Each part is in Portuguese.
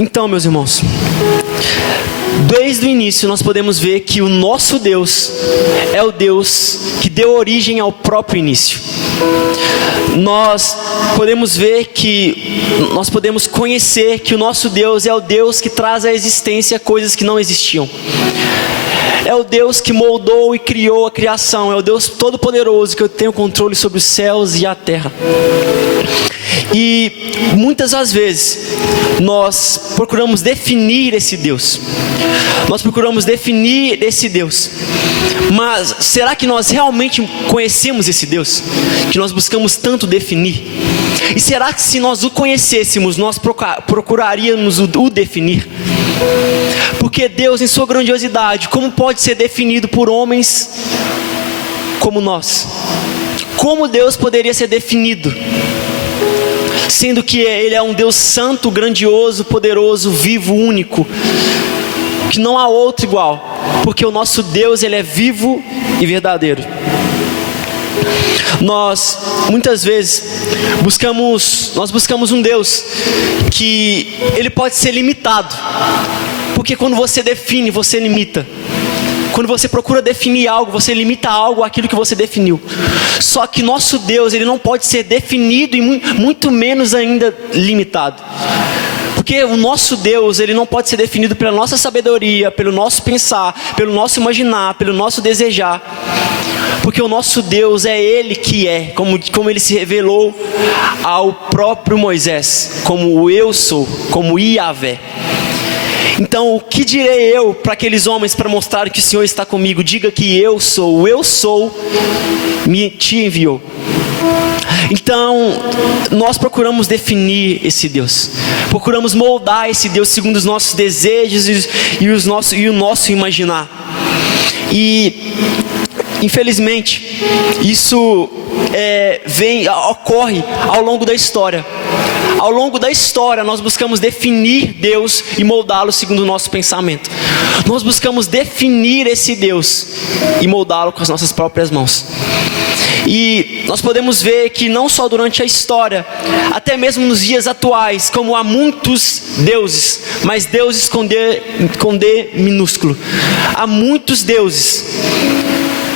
Então, meus irmãos, desde o início nós podemos ver que o nosso Deus é o Deus que deu origem ao próprio início. Nós podemos ver que, nós podemos conhecer que o nosso Deus é o Deus que traz à existência coisas que não existiam. É o Deus que moldou e criou a criação. É o Deus todo-poderoso que tem o controle sobre os céus e a terra. E muitas das vezes nós procuramos definir esse Deus. Nós procuramos definir esse Deus. Mas será que nós realmente conhecemos esse Deus? Que nós buscamos tanto definir? E será que se nós o conhecêssemos, nós procuraríamos o definir? Porque Deus, em sua grandiosidade, como pode ser definido por homens como nós? Como Deus poderia ser definido? Sendo que Ele é um Deus santo, grandioso, poderoso, vivo, único, que não há outro igual, porque o nosso Deus, Ele é vivo e verdadeiro. Nós, muitas vezes, buscamos um Deus que Ele pode ser limitado, porque quando você define, você limita. Quando você procura definir algo, você limita algo àquilo que você definiu. Só que nosso Deus, Ele não pode ser definido e muito menos ainda limitado. Porque o nosso Deus, Ele não pode ser definido pela nossa sabedoria, pelo nosso pensar, pelo nosso imaginar, pelo nosso desejar. Porque o nosso Deus é Ele que é, como Ele se revelou ao próprio Moisés, como o eu sou, como Iavé. Então, o que direi eu para aqueles homens para mostrar que o Senhor está comigo? Diga que eu sou, o eu sou te enviou. Então, nós procuramos definir esse Deus, procuramos moldar esse Deus segundo os nossos desejos e o nosso imaginar. E, infelizmente, isso ocorre ao longo da história. Ao longo da história, nós buscamos definir Deus e moldá-lo segundo o nosso pensamento. Nós buscamos definir esse Deus e moldá-lo com as nossas próprias mãos. E nós podemos ver que não só durante a história, até mesmo nos dias atuais, como há muitos deuses, mas deuses com D minúsculo. Há muitos deuses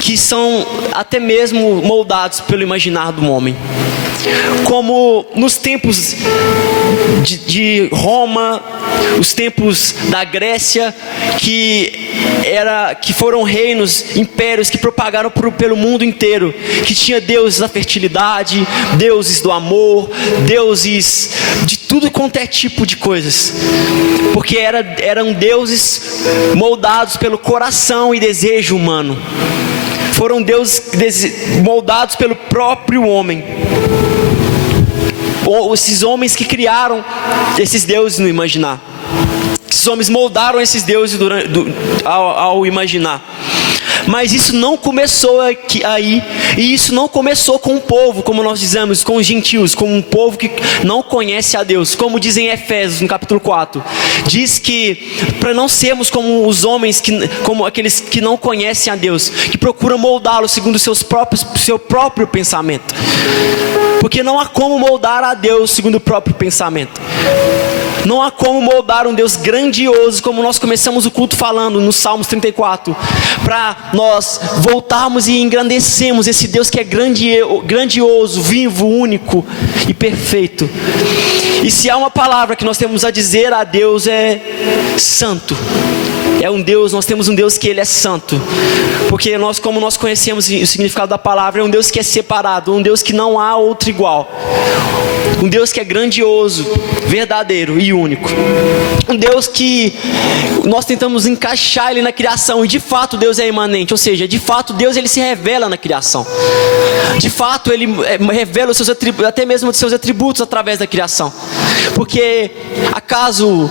que são até mesmo moldados pelo imaginar do homem. Como nos tempos de Roma, os tempos da Grécia, que foram reinos, impérios que propagaram pelo mundo inteiro, que tinha deuses da fertilidade, deuses do amor, deuses de tudo quanto é tipo de coisas, porque eram deuses moldados pelo coração e desejo humano. Foram deuses moldados pelo próprio homem. Esses homens que criaram esses deuses no imaginar. Esses homens moldaram esses deuses ao imaginar. Mas isso não começou aí, e isso não começou com o povo, como nós dizemos, com os gentios, com um povo que não conhece a Deus. Como dizem em Efésios, no capítulo 4, diz que para não sermos como os homens, como aqueles que não conhecem a Deus, que procuram moldá-lo segundo o seu próprio pensamento. Porque não há como moldar a Deus segundo o próprio pensamento. Não há como moldar um Deus grandioso, como nós começamos o culto falando no Salmos 34, para nós voltarmos e engrandecermos esse Deus que é grandioso, vivo, único e perfeito. E se há uma palavra que nós temos a dizer a Deus é santo. É um Deus, nós temos um Deus que Ele é santo. Porque como nós conhecemos o significado da palavra, é um Deus que é separado, um Deus que não há outro igual. Um Deus que é grandioso, verdadeiro e único. Um Deus que nós tentamos encaixar Ele na criação, e de fato Deus é imanente, ou seja, de fato Deus Ele se revela na criação. De fato Ele revela os seus atributos, até mesmo os seus atributos através da criação. Porque acaso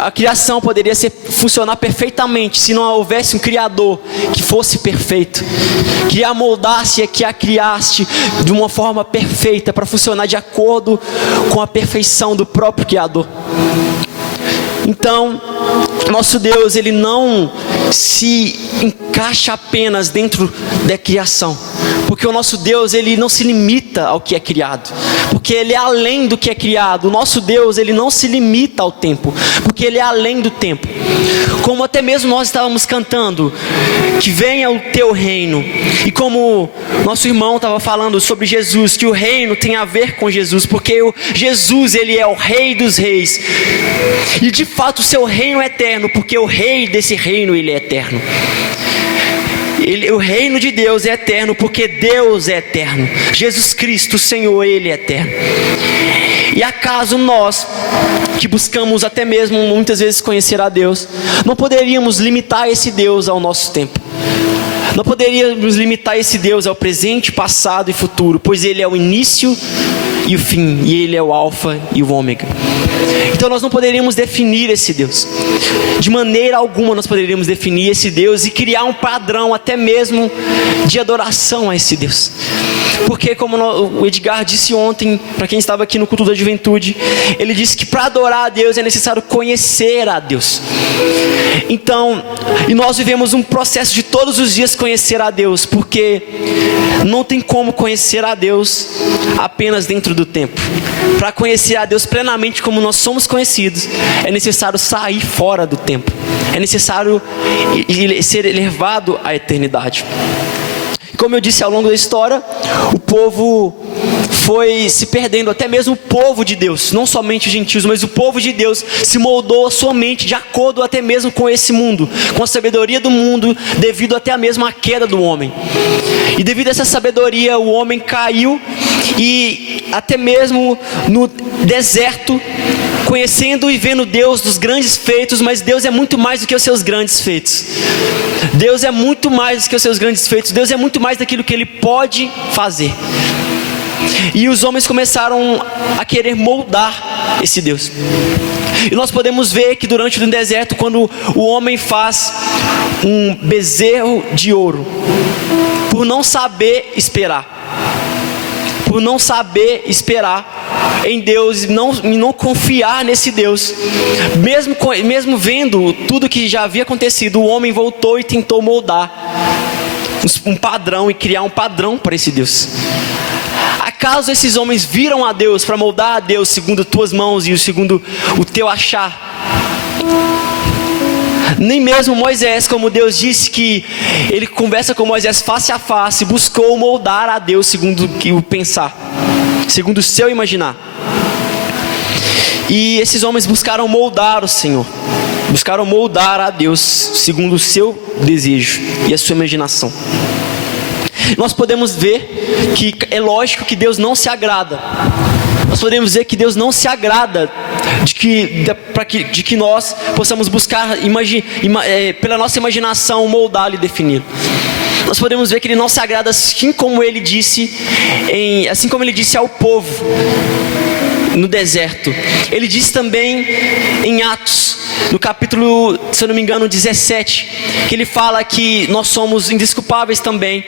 a criação poderia funcionar perfeitamente se não houvesse um Criador que fosse perfeito, que a moldasse, que a criasse de uma forma perfeita para funcionar de acordo com a perfeição do próprio Criador. Então, nosso Deus, Ele não se encaixa apenas dentro da criação, Porque o nosso Deus, ele não se limita ao que é criado, porque ele é além do que é criado. O nosso Deus, ele não se limita ao tempo, porque ele é além do tempo. Como até mesmo nós estávamos cantando, que venha o teu reino, e como nosso irmão estava falando sobre Jesus, que o reino tem a ver com Jesus, porque Jesus, ele é o rei dos reis, e de fato o seu reino é eterno, porque o rei desse reino, ele é eterno. O reino de Deus é eterno, porque Deus é eterno. Jesus Cristo, o Senhor, ele é eterno. E acaso nós, que buscamos até mesmo muitas vezes conhecer a Deus, não poderíamos limitar esse Deus ao nosso tempo? Não poderíamos limitar esse Deus ao presente, passado e futuro, pois ele é o início e o fim, e ele é o alfa e o ômega. Então nós não poderíamos definir esse Deus, de maneira alguma nós poderíamos definir esse Deus e criar um padrão até mesmo de adoração a esse Deus. Porque como o Edgar disse ontem, para quem estava aqui no culto da juventude, ele disse que para adorar a Deus é necessário conhecer a Deus. Então, e nós vivemos um processo de todos os dias conhecer a Deus, porque não tem como conhecer a Deus apenas dentro do tempo. Para conhecer a Deus plenamente como nós somos conhecidos, é necessário sair fora do tempo. É necessário ser elevado à eternidade. Como eu disse, ao longo da história, o povo foi se perdendo, até mesmo o povo de Deus, não somente os gentios, mas o povo de Deus se moldou a sua mente de acordo até mesmo com esse mundo, com a sabedoria do mundo, devido até mesmo à queda do homem. E devido a essa sabedoria, o homem caiu, e até mesmo no deserto, conhecendo e vendo Deus dos grandes feitos, mas Deus é muito mais do que os seus grandes feitos. Deus é muito mais do que os seus grandes feitos. Deus é muito mais daquilo que Ele pode fazer. E os homens começaram a querer moldar esse Deus. E nós podemos ver que durante o deserto, quando o homem faz um bezerro de ouro, por não saber esperar, em Deus, e não confiar nesse Deus, mesmo vendo tudo que já havia acontecido, o homem voltou e tentou moldar um padrão e criar um padrão para esse Deus. Acaso esses homens viram a Deus para moldar a Deus segundo tuas mãos e segundo o teu achar? Nem mesmo Moisés, como Deus disse que ele conversa com Moisés face a face, buscou moldar a Deus segundo o pensar, segundo o seu imaginar. E esses homens buscaram moldar o Senhor, buscaram moldar a Deus segundo o seu desejo e a sua imaginação. Nós podemos ver que é lógico que Deus não se agrada. Nós podemos dizer que Deus não se agrada de que nós possamos buscar pela nossa imaginação moldá-lo e defini-lo. Nós podemos ver que Ele não se agrada, assim como Ele disse ao povo no deserto. Ele disse também em Atos, no capítulo, se eu não me engano, 17, que Ele fala que nós somos indesculpáveis também,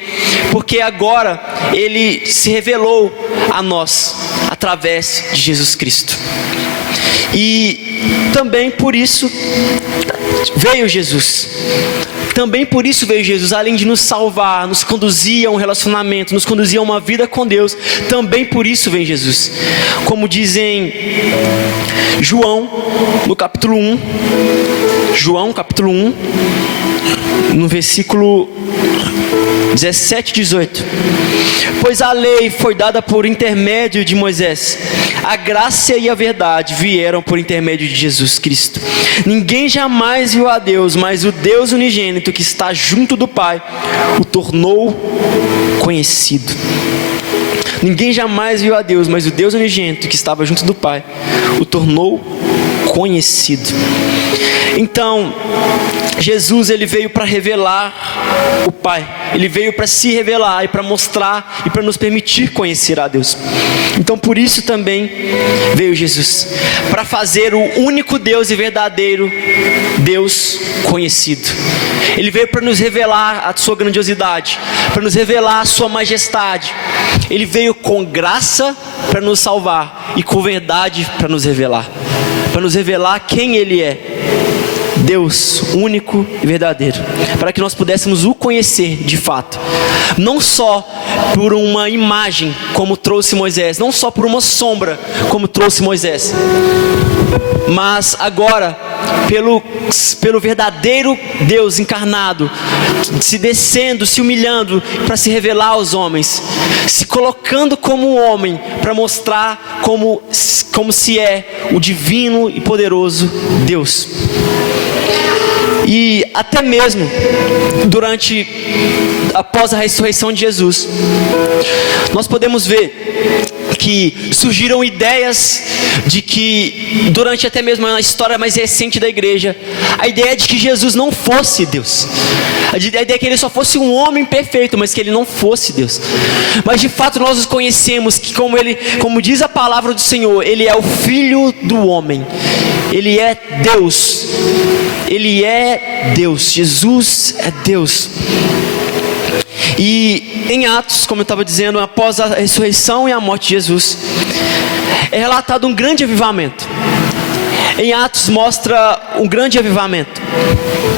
porque agora Ele se revelou a nós através de Jesus Cristo. E também por isso veio Jesus. Também por isso veio Jesus, além de nos salvar, nos conduzir a um relacionamento, nos conduzir a uma vida com Deus. Também por isso vem Jesus. Como dizem João, no capítulo 1, João capítulo 1, no versículo 17 e 18. Pois a lei foi dada por intermédio de Moisés, a graça e a verdade vieram por intermédio de Jesus Cristo. Ninguém jamais viu a Deus, mas o Deus unigênito que está junto do Pai o tornou conhecido. Ninguém jamais viu a Deus, mas o Deus unigênito que estava junto do Pai o tornou conhecido. Então, Jesus, ele veio para revelar o Pai. Ele veio para se revelar e para mostrar e para nos permitir conhecer a Deus. Então por isso também veio Jesus, para fazer o único Deus e verdadeiro Deus conhecido. Ele veio para nos revelar a sua grandiosidade, para nos revelar a sua majestade. Ele veio com graça para nos salvar e com verdade para nos revelar quem Ele é. Deus único e verdadeiro, para que nós pudéssemos o conhecer de fato, não só por uma imagem como trouxe Moisés, não só por uma sombra como trouxe Moisés, mas agora pelo verdadeiro Deus encarnado, se descendo, se humilhando para se revelar aos homens, se colocando como homem para mostrar como se é o divino e poderoso Deus. E até mesmo após a ressurreição de Jesus, nós podemos ver que surgiram ideias de que, durante até mesmo a história mais recente da igreja, a ideia de que Jesus não fosse Deus, a ideia de que ele só fosse um homem perfeito, mas que ele não fosse Deus. Mas de fato nós os conhecemos que, como diz a palavra do Senhor, ele é o Filho do homem, ele é Deus, ele é Deus, Jesus é Deus. E em Atos, como eu estava dizendo, após a ressurreição e a morte de Jesus, é relatado um grande avivamento. Em Atos mostra um grande avivamento.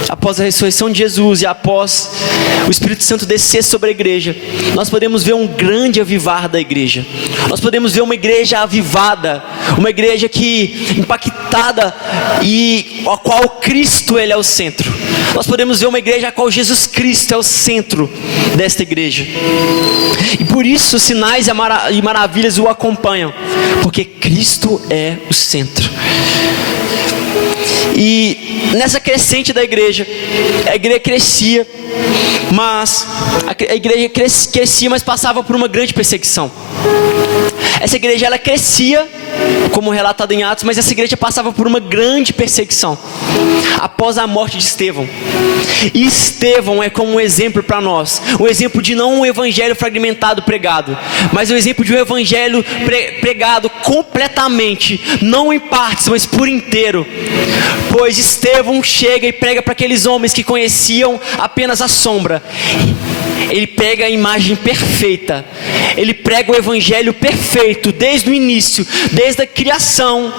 Após a ressurreição de Jesus e após o Espírito Santo descer sobre a igreja, nós podemos ver um grande avivar da igreja. Nós podemos ver uma igreja avivada, uma igreja impactada e a qual Cristo ele é o centro. Nós podemos ver uma igreja a qual Jesus Cristo é o centro desta igreja. E por isso sinais e maravilhas o acompanham, porque Cristo é o centro. E nessa crescente da igreja, a igreja crescia, mas passava por uma grande perseguição. Essa igreja ela crescia, como relatado em Atos, mas essa igreja passava por uma grande perseguição após a morte de Estevão. E Estevão é como um exemplo para nós, um exemplo de não um evangelho fragmentado pregado, mas um exemplo de um evangelho pregado completamente, não em partes, mas por inteiro. Pois Estevão chega e prega para aqueles homens que conheciam apenas a sombra. Ele pega a imagem perfeita, ele prega o evangelho perfeito, desde o início, desde a criação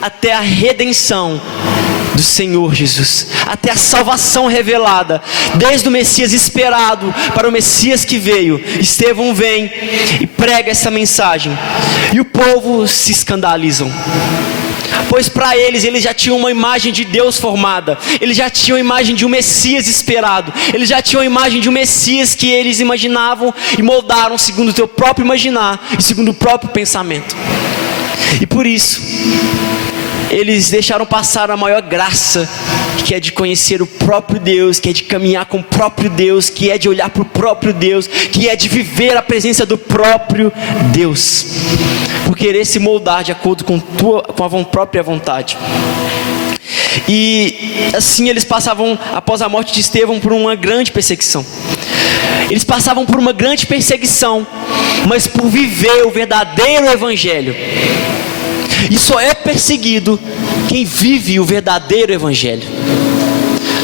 até a redenção do Senhor Jesus, até a salvação revelada, desde o Messias esperado para o Messias que veio. Estevão vem e prega essa mensagem, e o povo se escandalizam, pois para eles já tinham uma imagem de Deus formada, eles já tinham a imagem de um Messias esperado, eles já tinham a imagem de um Messias que eles imaginavam e moldaram segundo o seu próprio imaginar e segundo o próprio pensamento. E por isso eles deixaram passar a maior graça, que é de conhecer o próprio Deus, que é de caminhar com o próprio Deus, que é de olhar para o próprio Deus, que é de viver a presença do próprio Deus, por querer se moldar de acordo com a própria vontade. E assim eles passavam, após a morte de Estevão, por uma grande perseguição. Eles passavam por uma grande perseguição, mas por viver o verdadeiro evangelho. E só é perseguido quem vive o verdadeiro evangelho.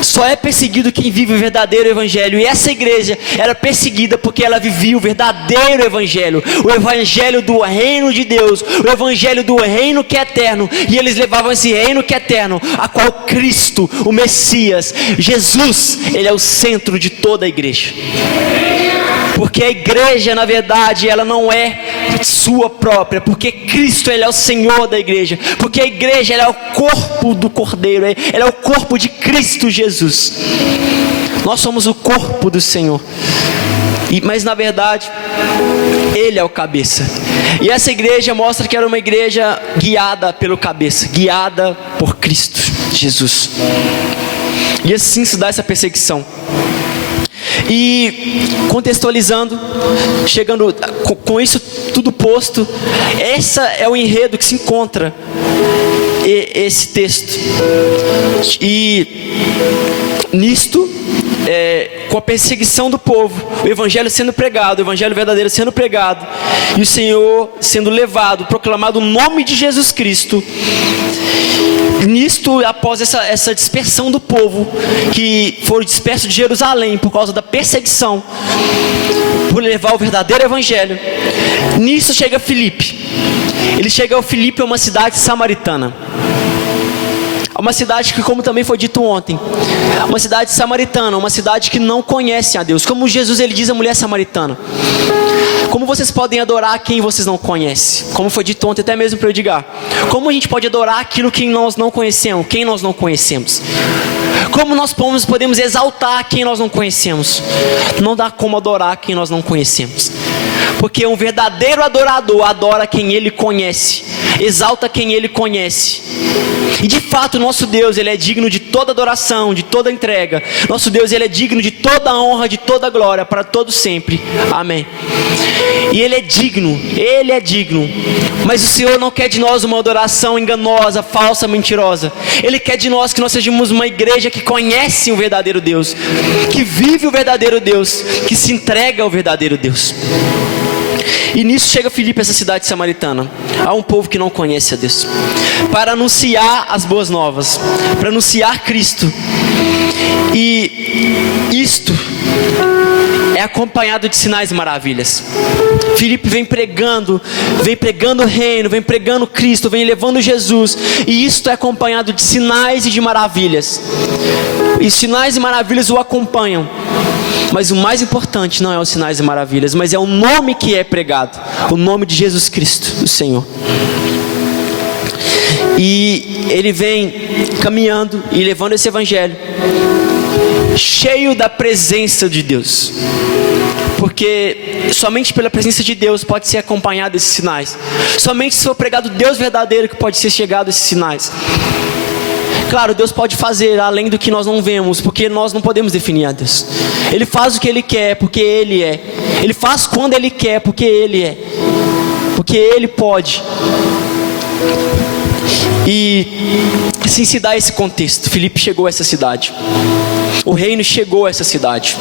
Só é perseguido quem vive o verdadeiro evangelho. E essa igreja era perseguida porque ela vivia o verdadeiro evangelho, o evangelho do reino de Deus, o evangelho do reino que é eterno. E eles levavam esse reino que é eterno, a qual Cristo, o Messias, Jesus, ele é o centro de toda a igreja. Porque a igreja, na verdade, ela não é sua própria, porque Cristo, ele é o Senhor da igreja, porque a igreja, ela é o corpo do Cordeiro, ela é o corpo de Cristo Jesus. Nós somos o corpo do Senhor, mas na verdade ele é o cabeça. E essa igreja mostra que era uma igreja guiada pelo cabeça, guiada por Cristo Jesus. E assim se dá essa perseguição. E contextualizando, chegando com isso tudo posto, essa é o enredo que se encontra esse texto. E nisto, com a perseguição do povo, o evangelho sendo pregado, o evangelho verdadeiro sendo pregado, e o Senhor sendo levado, proclamado o nome de Jesus Cristo. Nisto, após essa dispersão do povo, que foram dispersos de Jerusalém por causa da perseguição, por levar o verdadeiro evangelho, nisso chega Filipe. Ele chega ao Filipe, uma cidade samaritana. Uma cidade que, como também foi dito ontem, uma cidade samaritana, uma cidade que não conhece a Deus. Como Jesus ele diz à mulher samaritana: como vocês podem adorar quem vocês não conhecem? Como foi dito ontem, até mesmo para eu dizer, como a gente pode adorar aquilo que nós não conhecemos, quem nós não conhecemos? Como nós podemos exaltar quem nós não conhecemos? Não dá como adorar quem nós não conhecemos, porque um verdadeiro adorador adora quem ele conhece, exalta quem ele conhece. E de fato nosso Deus ele é digno de toda adoração, de toda entrega. Nosso Deus ele é digno de toda honra, de toda glória, para todo sempre, amém. E ele é digno, mas o Senhor não quer de nós uma adoração enganosa, falsa, mentirosa. Ele quer de nós que nós sejamos uma igreja que conhece o verdadeiro Deus, que vive o verdadeiro Deus, que se entrega ao verdadeiro Deus. E nisso chega Filipe, essa cidade samaritana, a um povo que não conhece a Deus, para anunciar as boas novas, para anunciar Cristo. E isto é acompanhado de sinais e maravilhas. Filipe vem pregando o reino, vem pregando Cristo, vem levando Jesus, e isto é acompanhado de sinais e de maravilhas. E sinais e maravilhas o acompanham. Mas o mais importante não é os sinais e maravilhas, mas é o nome que é pregado, o nome de Jesus Cristo, o Senhor. E ele vem caminhando e levando esse evangelho, cheio da presença de Deus, porque somente pela presença de Deus pode ser acompanhado esses sinais. Somente se for pregado Deus verdadeiro que pode ser chegado a esses sinais. Claro, Deus pode fazer além do que nós não vemos, porque nós não podemos definir a Deus. Ele faz o que Ele quer, porque Ele é. Ele faz quando Ele quer, porque Ele é. Porque Ele pode. E assim se dá esse contexto. Filipe chegou a essa cidade. O reino chegou a essa cidade.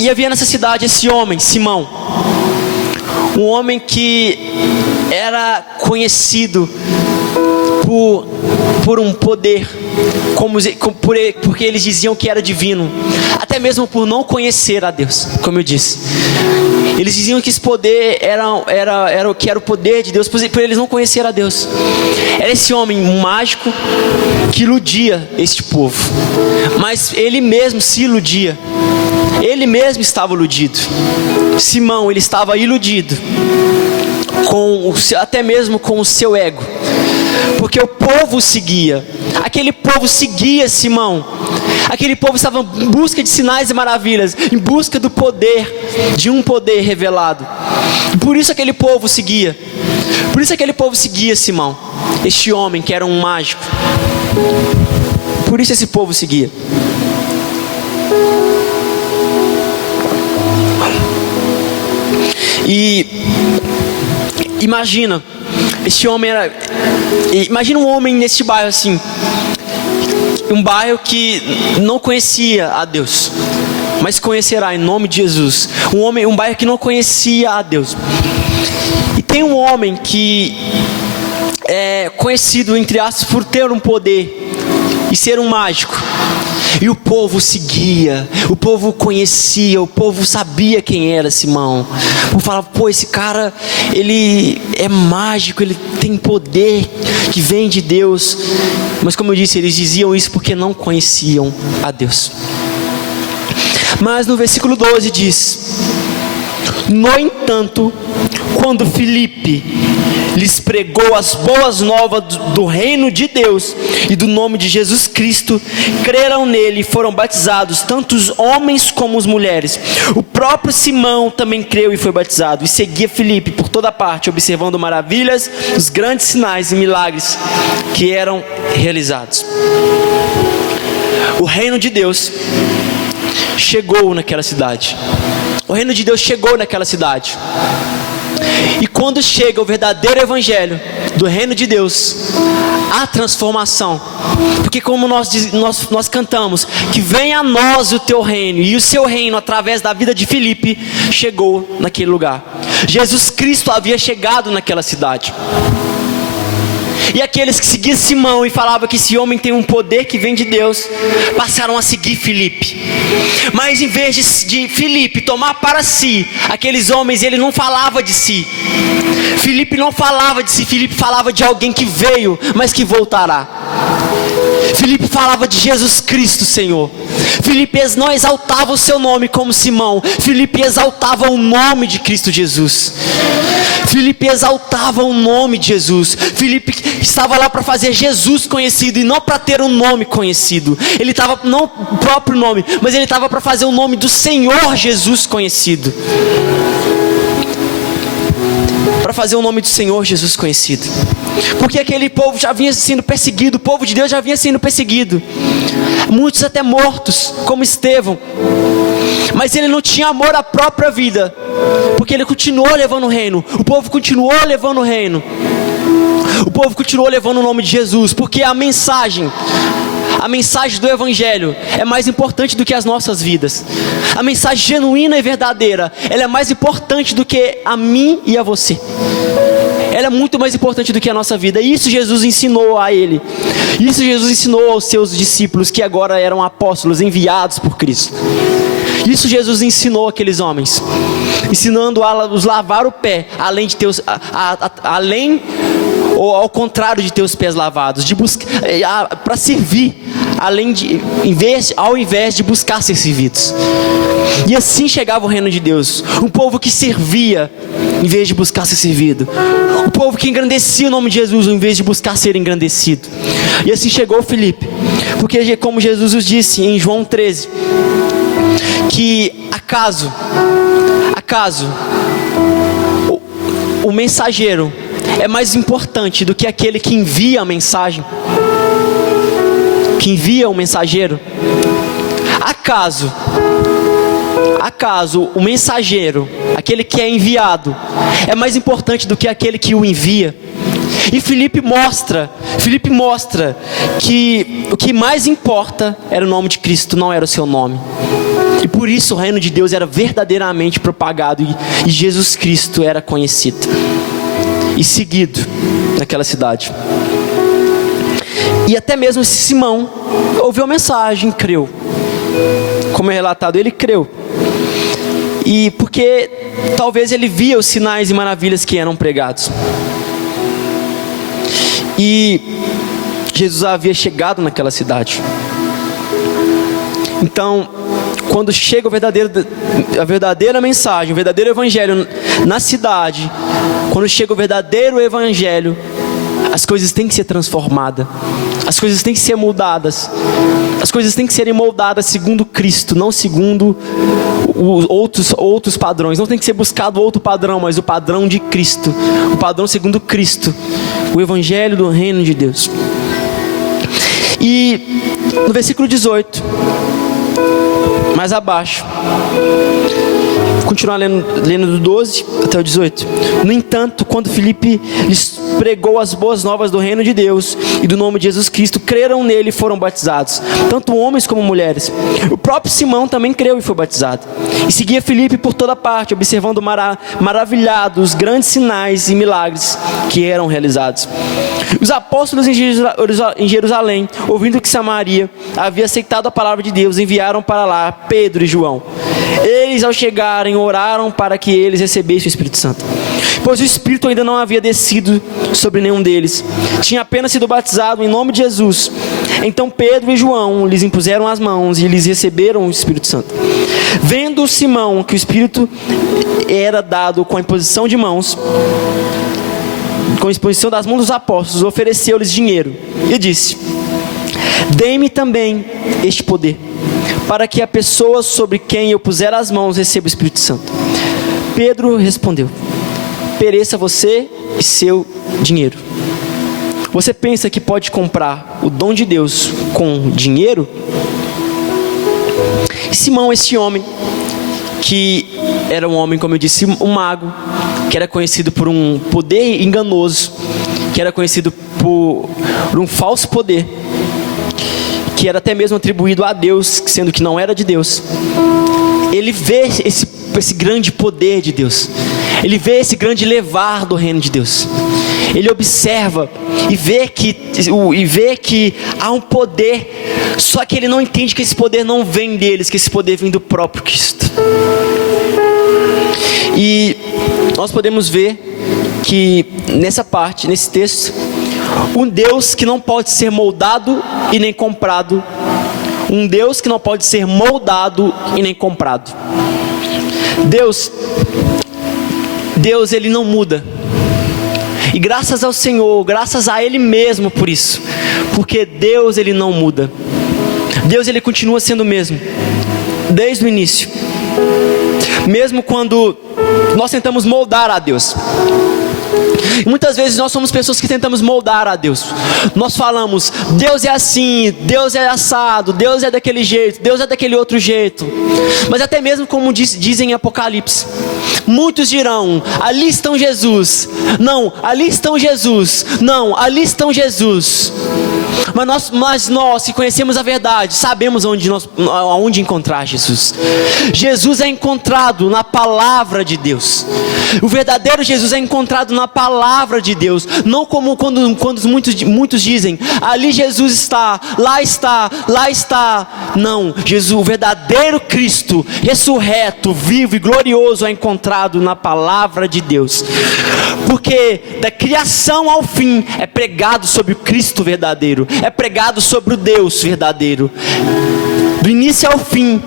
E havia nessa cidade esse homem, Simão. Um homem que era conhecido por um poder, porque eles diziam que era divino, até mesmo por não conhecer a Deus, como eu disse. Eles diziam que esse poder era o poder de Deus, por eles não conhecerem a Deus. Era esse homem mágico que iludia este povo, mas ele mesmo se iludia, ele mesmo estava iludido. Simão, ele estava iludido, até mesmo com o seu ego, porque o povo seguia, aquele povo seguia Simão, aquele povo estava em busca de sinais e maravilhas, em busca do poder, de um poder revelado. Por isso aquele povo seguia, Simão, este homem que era um mágico. Por isso esse povo seguia. E imagina, imagina um homem neste bairro assim, um bairro que não conhecia a Deus, mas conhecerá em nome de Jesus. Um bairro que não conhecia a Deus. E tem um homem que é conhecido, entre aspas, por ter um poder e ser um mágico. E o povo seguia, o povo conhecia, o povo sabia quem era Simão. O povo falava: pô, esse cara, ele é mágico, ele tem poder que vem de Deus. Mas como eu disse, eles diziam isso porque não conheciam a Deus. Mas no versículo 12 diz: no entanto, quando Filipe lhes pregou as boas novas do reino de Deus e do nome de Jesus Cristo, creram nele e foram batizados, tanto os homens como as mulheres. O próprio Simão também creu e foi batizado, e seguia Filipe por toda parte, observando maravilhas, os grandes sinais e milagres que eram realizados. O reino de Deus chegou naquela cidade. O reino de Deus chegou naquela cidade. E quando chega o verdadeiro evangelho do reino de Deus, há transformação. Porque como nós cantamos, que venha a nós o teu reino, e o seu reino através da vida de Filipe chegou naquele lugar. Jesus Cristo havia chegado naquela cidade. E aqueles que seguiam Simão e falavam que esse homem tem um poder que vem de Deus, passaram a seguir Filipe. Mas em vez de Filipe tomar para si aqueles homens, ele não falava de si. Filipe não falava de si, Filipe falava de alguém que veio, mas que voltará. Filipe falava de Jesus Cristo, Senhor. Filipe não exaltava o seu nome como Simão. Filipe exaltava o nome de Cristo Jesus. Filipe exaltava o nome de Jesus. Filipe estava lá para fazer Jesus conhecido e não para ter um nome conhecido. Ele estava, não o próprio nome, mas ele estava para fazer o nome do Senhor Jesus conhecido. Para fazer o nome do Senhor Jesus conhecido. Porque aquele povo já vinha sendo perseguido, o povo de Deus já vinha sendo perseguido. Muitos até mortos, como Estevão. Mas ele não tinha amor à própria vida, porque ele continuou levando o reino. O povo continuou levando o reino. O povo continuou levando o nome de Jesus, porque a mensagem do Evangelho é mais importante do que as nossas vidas. A mensagem genuína e verdadeira, ela é mais importante do que a mim e a você. Ela é muito mais importante do que a nossa vida. E isso Jesus ensinou a ele. Isso Jesus ensinou aos seus discípulos, que agora eram apóstolos enviados por Cristo. Isso Jesus ensinou aqueles homens, ensinando a os lavar o pé, além de ter os, ou ao contrário de ter os pés lavados, de buscar para servir, ao invés de buscar ser servidos. E assim chegava o reino de Deus, um povo que servia em vez de buscar ser servido, um povo que engrandecia o nome de Jesus em vez de buscar ser engrandecido. E assim chegou Filipe, porque como Jesus nos disse em João 13, que acaso o mensageiro é mais importante do que aquele que envia a mensagem, que envia o mensageiro? Acaso o mensageiro, aquele que é enviado, é mais importante do que aquele que o envia? E Filipe mostra que o que mais importa era o nome de Cristo, não era o seu nome. E por isso o reino de Deus era verdadeiramente propagado e Jesus Cristo era conhecido e seguido naquela cidade. E até mesmo esse Simão ouviu a mensagem, creu. Como é relatado, ele creu. E porque talvez ele via os sinais e maravilhas que eram pregados. E Jesus havia chegado naquela cidade. Então, quando chega a verdadeira mensagem, o verdadeiro evangelho na cidade, quando chega o verdadeiro evangelho, as coisas têm que ser transformadas, as coisas têm que ser mudadas, as coisas têm que serem moldadas segundo Cristo, não segundo outros padrões. Não tem que ser buscado outro padrão, mas o padrão de Cristo, o padrão segundo Cristo, o evangelho do reino de Deus. E no versículo 18, mais abaixo, vou continuar lendo do 12 até o 18. No entanto, quando Filipe lhes pregou as boas novas do reino de Deus e do nome de Jesus Cristo, creram nele e foram batizados, tanto homens como mulheres. O próprio Simão também creu e foi batizado. E seguia Filipe por toda parte, observando maravilhado os grandes sinais e milagres que eram realizados. Os apóstolos em Jerusalém, ouvindo que Samaria havia aceitado a palavra de Deus, enviaram para lá Pedro e João. Eles, ao chegarem, oraram para que eles recebessem o Espírito Santo, pois o Espírito ainda não havia descido sobre nenhum deles, tinha apenas sido batizado em nome de Jesus. Então Pedro e João lhes impuseram as mãos e eles receberam o Espírito Santo. Vendo Simão que o Espírito era dado com a imposição de mãos, com a exposição das mãos dos apóstolos, ofereceu-lhes dinheiro e disse: dê-me também este poder, para que a pessoa sobre quem eu puser as mãos receba o Espírito Santo. Pedro respondeu: pereça você e seu dinheiro. Você pensa que pode comprar o dom de Deus com dinheiro? E Simão, esse homem, que era um homem, como eu disse, um mago, que era conhecido por um poder enganoso, que era conhecido por um falso poder, que era até mesmo atribuído a Deus, sendo que não era de Deus. Ele vê esse grande poder de Deus, ele vê esse grande levar do reino de Deus. Ele observa e vê que há um poder, só que ele não entende que esse poder não vem deles, que esse poder vem do próprio Cristo. E nós podemos ver que nessa parte, nesse texto, Um Deus que não pode ser moldado e nem comprado. Um Deus que não pode ser moldado e nem comprado. Deus, Ele não muda. E graças ao Senhor, graças a Ele mesmo por isso. Porque Deus, Ele não muda. Deus, Ele continua sendo o mesmo. Desde o início. Mesmo quando nós tentamos moldar a Deus. E muitas vezes nós somos pessoas que tentamos moldar a Deus. Nós falamos, Deus é assim, Deus é assado, Deus é daquele jeito, Deus é daquele outro jeito. Mas até mesmo como dizem em Apocalipse, muitos dirão, ali estão Jesus. Não, ali estão Jesus. Não, ali estão Jesus. Mas nós que conhecemos a verdade, sabemos aonde encontrar Jesus. Jesus é encontrado na palavra de Deus. O verdadeiro Jesus é encontrado na palavra de Deus. Não como quando muitos dizem, ali Jesus está, lá está, lá está. Não, Jesus, o verdadeiro Cristo, ressurreto, vivo e glorioso, é encontrado na palavra de Deus. Porque da criação ao fim é pregado sobre o Cristo verdadeiro, é pregado sobre o Deus verdadeiro. Do início ao fim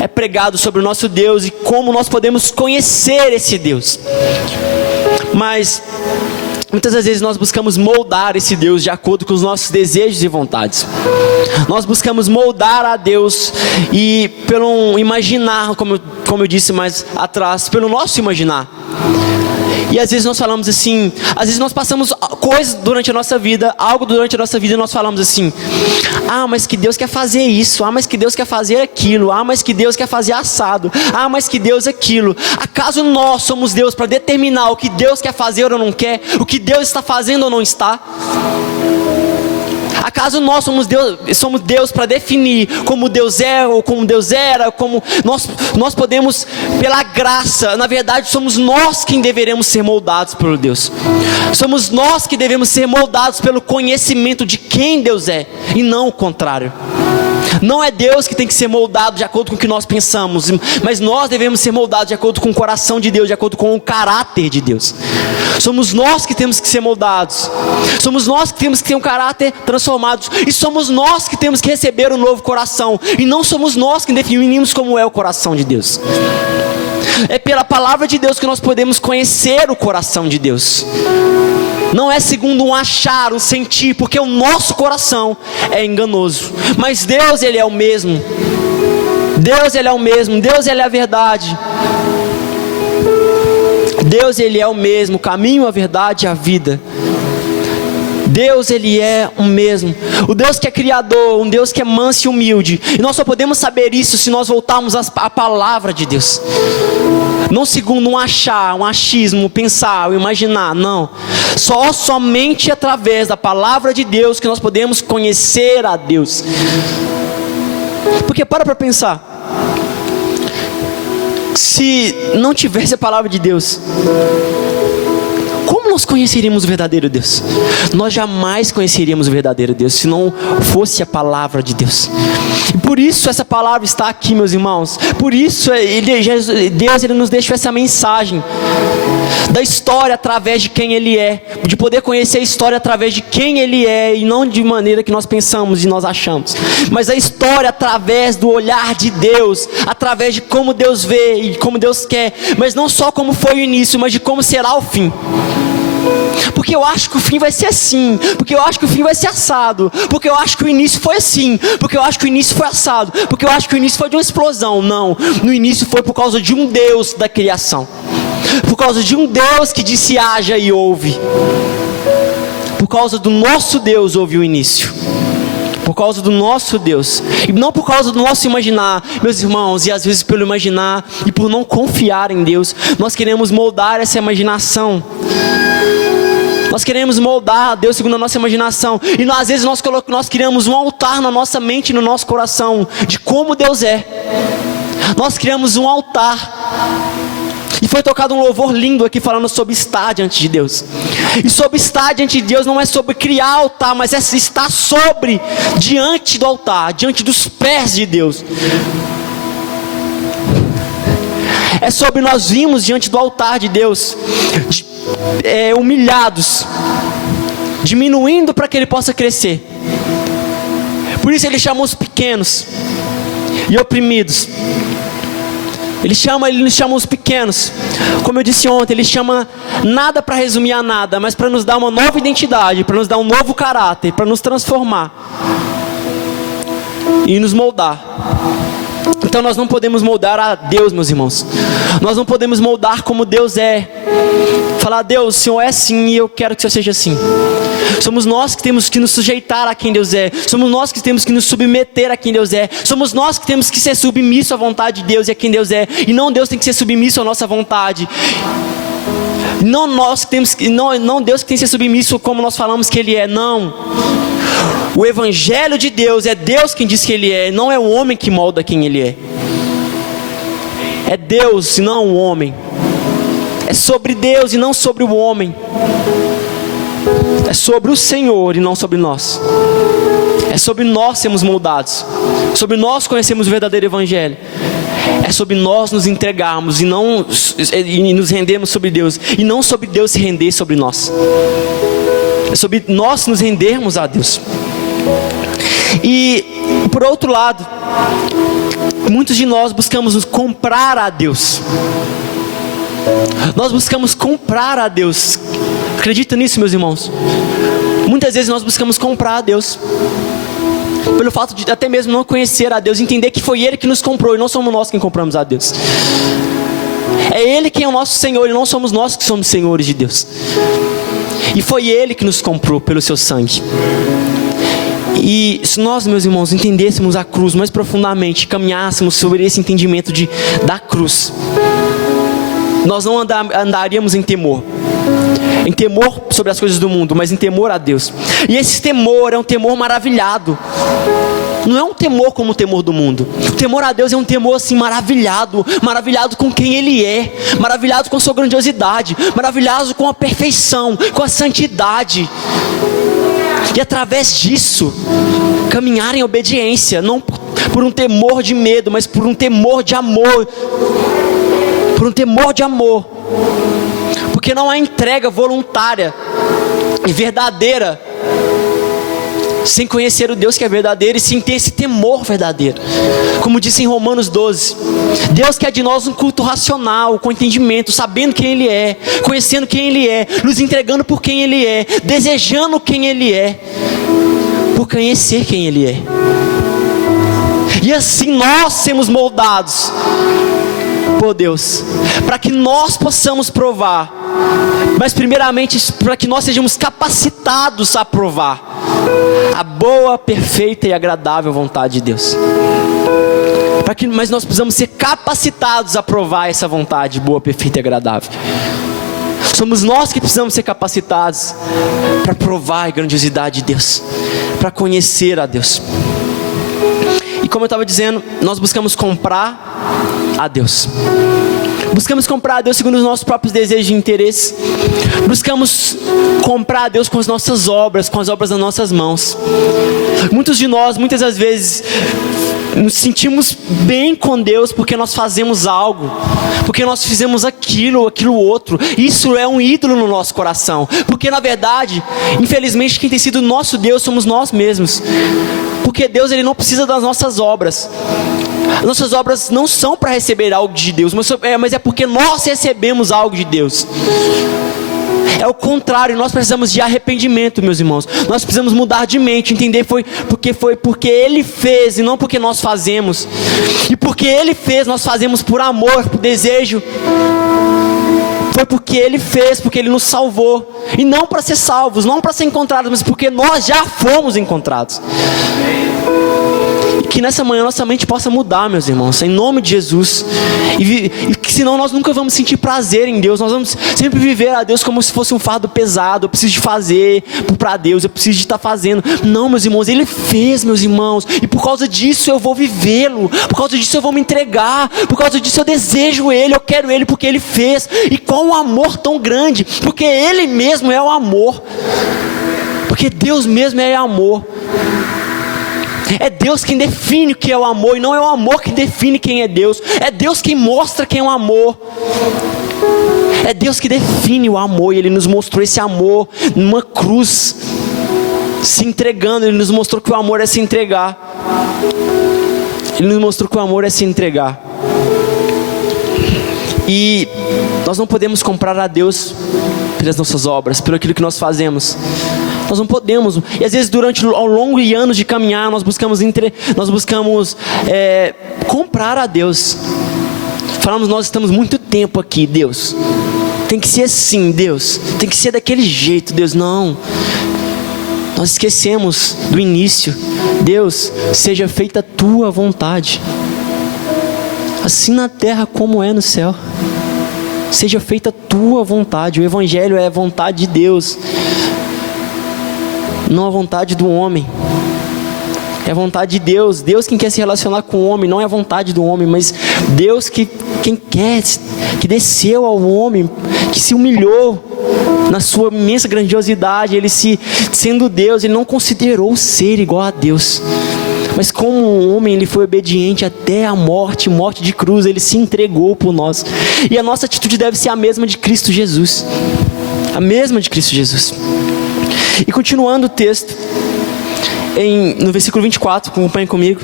é pregado sobre o nosso Deus e como nós podemos conhecer esse Deus. Mas muitas das vezes nós buscamos moldar esse Deus de acordo com os nossos desejos e vontades. Nós buscamos moldar a Deus e pelo imaginar, como eu disse mais atrás, pelo nosso imaginar. E às vezes nós falamos assim, às vezes nós passamos coisas durante a nossa vida, algo durante a nossa vida e nós falamos assim, mas que Deus quer fazer isso, mas que Deus quer fazer aquilo, mas que Deus quer fazer assado, mas que Deus aquilo. Acaso nós somos Deus para determinar o que Deus quer fazer ou não quer, o que Deus está fazendo ou não está? Acaso nós somos Deus para definir como Deus é ou como Deus era, como nós podemos, pela graça, na verdade somos nós quem deveremos ser moldados por Deus. Somos nós que devemos ser moldados pelo conhecimento de quem Deus é, e não o contrário. Não é Deus que tem que ser moldado de acordo com o que nós pensamos, mas nós devemos ser moldados de acordo com o coração de Deus, de acordo com o caráter de Deus. Somos nós que temos que ser moldados. Somos nós que temos que ter um caráter transformado. E somos nós que temos que receber um novo coração. E não somos nós que definimos como é o coração de Deus. É pela palavra de Deus que nós podemos conhecer o coração de Deus. Não é segundo um achar, um sentir, porque o nosso coração é enganoso. Mas Deus, Ele é o mesmo. Deus, Ele é o mesmo. Deus, Ele é a verdade. Deus, Ele é o mesmo, o caminho, a verdade e a vida. Deus, Ele é o mesmo. O Deus que é criador, um Deus que é manso e humilde. E nós só podemos saber isso se nós voltarmos à palavra de Deus. Não segundo um achar, um achismo, um pensar, um imaginar, não. Somente através da palavra de Deus que nós podemos conhecer a Deus. Porque para pensar. Se não tivesse a palavra de Deus, como nós conheceríamos o verdadeiro Deus? Nós jamais conheceríamos o verdadeiro Deus se não fosse a palavra de Deus. E por isso essa palavra está aqui, meus irmãos. Por isso Deus nos deixou essa mensagem da história através de quem Ele é, de poder conhecer a história através de quem Ele é, e não de maneira que nós pensamos e nós achamos, mas a história através do olhar de Deus, através de como Deus vê e como Deus quer, mas não só como foi o início, mas de como será o fim. Porque eu acho que o fim vai ser assim, porque eu acho que o fim vai ser assado, porque eu acho que o início foi assim, porque eu acho que o início foi assado, porque eu acho que o início foi de uma explosão. Não, no início foi por causa de um Deus da criação, por causa de um Deus que disse haja e houve. Por causa do nosso Deus houve o início. Por causa do nosso Deus. E não por causa do nosso imaginar, meus irmãos. E às vezes pelo imaginar e por não confiar em Deus, nós queremos moldar essa imaginação. Nós queremos moldar a Deus segundo a nossa imaginação. E às vezes nós criamos um altar na nossa mente e no nosso coração de como Deus é. Nós criamos um altar. E foi tocado um louvor lindo aqui falando sobre estar diante de Deus. E sobre estar diante de Deus não é sobre criar altar, mas é estar diante do altar, diante dos pés de Deus. É sobre nós virmos diante do altar de Deus, humilhados, diminuindo para que ele possa crescer. Por isso ele chama os pequenos e oprimidos. Ele nos chama os pequenos. Como eu disse ontem, ele chama nada para resumir a nada, mas para nos dar uma nova identidade, para nos dar um novo caráter, para nos transformar e nos moldar. Então nós não podemos moldar a Deus, meus irmãos. Nós não podemos moldar como Deus é. Falar: Deus, o Senhor é assim e eu quero que o Senhor seja assim. Somos nós que temos que nos sujeitar a quem Deus é. Somos nós que temos que nos submeter a quem Deus é. Somos nós que temos que ser submissos à vontade de Deus e a quem Deus é. E não Deus tem que ser submisso à nossa vontade. Não nós que temos que, não Deus que tem que ser submisso como nós falamos que Ele é. Não. O Evangelho de Deus é Deus quem diz que Ele é. Não é o homem que molda quem Ele é. É Deus e não o homem. É sobre Deus e não sobre o homem. É sobre o Senhor e não sobre nós. É sobre nós sermos moldados. Sobre nós conhecermos o verdadeiro Evangelho. É sobre nós nos entregarmos e nos rendermos sobre Deus. E não sobre Deus se render sobre nós. É sobre nós nos rendermos a Deus. E por outro lado, muitos de nós buscamos nos comprar a Deus. Nós buscamos comprar a Deus. Acredita nisso, meus irmãos? Muitas vezes nós buscamos comprar a Deus, pelo fato de até mesmo não conhecer a Deus, entender que foi Ele que nos comprou e não somos nós quem compramos a Deus. É Ele quem é o nosso Senhor e não somos nós que somos senhores de Deus. E foi Ele que nos comprou pelo seu sangue. E se nós, meus irmãos, entendêssemos a cruz mais profundamente, caminhássemos sobre esse entendimento da cruz, nós não andaríamos em temor sobre as coisas do mundo, mas em temor a Deus. E esse temor é um temor maravilhado. Não é um temor como o temor do mundo. O temor a Deus é um temor assim maravilhado com quem Ele é, maravilhado com a sua grandiosidade, maravilhado com a perfeição, com a santidade. E através disso, caminhar em obediência, não por um temor de medo, mas por um temor de amor. Por um temor de amor. Porque não há entrega voluntária e verdadeira sem conhecer o Deus que é verdadeiro e sem ter esse temor verdadeiro. Como disse em Romanos 12, Deus quer de nós um culto racional, com entendimento, sabendo quem Ele é, conhecendo quem Ele é, nos entregando por quem Ele é, desejando quem Ele é, por conhecer quem Ele é. E assim nós sermos moldados por Deus, para que nós possamos provar, mas primeiramente para que nós sejamos capacitados a provar a boa, perfeita e agradável vontade de Deus. Mas nós precisamos ser capacitados a provar essa vontade boa, perfeita e agradável. Somos nós que precisamos ser capacitados para provar a grandiosidade de Deus, para conhecer a Deus. E como eu estava dizendo, nós buscamos comprar a Deus. Buscamos comprar a Deus segundo os nossos próprios desejos e interesses. Buscamos comprar a Deus com as nossas obras, com as obras das nossas mãos. Muitos de nós, muitas das vezes, nos sentimos bem com Deus porque nós fazemos algo, porque nós fizemos aquilo outro. Isso é um ídolo no nosso coração, porque na verdade, infelizmente, quem tem sido nosso Deus somos nós mesmos. Porque Deus, Ele não precisa das nossas obras. As nossas obras não são para receber algo de Deus, mas é porque nós recebemos algo de Deus. É o contrário, nós precisamos de arrependimento, meus irmãos. Nós precisamos mudar de mente, entender porque Ele fez e não porque nós fazemos. E porque Ele fez, nós fazemos por amor, por desejo. Foi porque Ele fez, porque Ele nos salvou. E não para ser salvos, não para ser encontrados, mas porque nós já fomos encontrados. Que nessa manhã nossa mente possa mudar, meus irmãos, em nome de Jesus. E que senão nós nunca vamos sentir prazer em Deus. Nós vamos sempre viver a Deus como se fosse um fardo pesado. Eu preciso de fazer para Deus, eu preciso de estar fazendo. Não, meus irmãos, Ele fez, meus irmãos. E por causa disso eu vou vivê-lo. Por causa disso eu vou me entregar. Por causa disso eu desejo Ele, eu quero Ele porque Ele fez. E com um amor tão grande, porque Ele mesmo é o amor. Porque Deus mesmo é amor. É Deus quem define o que é o amor, e não é o amor que define quem é Deus. É Deus quem mostra quem é o amor. É Deus que define o amor, e Ele nos mostrou esse amor numa cruz, se entregando. Ele nos mostrou que o amor é se entregar. Ele nos mostrou que o amor é se entregar. E nós não podemos comprar a Deus pelas nossas obras, pelo aquilo que nós fazemos. Nós não podemos. E às vezes ao longo de anos de caminhar, nós buscamos comprar a Deus. Falamos, nós estamos muito tempo aqui, Deus. Tem que ser assim, Deus. Tem que ser daquele jeito, Deus. Não. Nós esquecemos do início. Deus, seja feita a tua vontade, assim na terra como é no céu. Seja feita a tua vontade. O Evangelho é a vontade de Deus, não a vontade do homem. É a vontade de Deus. Deus quem quer se relacionar com o homem, não é a vontade do homem, mas Deus quem quer, que desceu ao homem, que se humilhou na sua imensa grandiosidade. Ele sendo Deus, Ele não considerou ser igual a Deus, mas como um homem, Ele foi obediente até a morte de cruz. Ele se entregou por nós. E a nossa atitude deve ser a mesma de Cristo Jesus. A mesma de Cristo Jesus. E continuando o texto, no versículo 24, acompanhe comigo.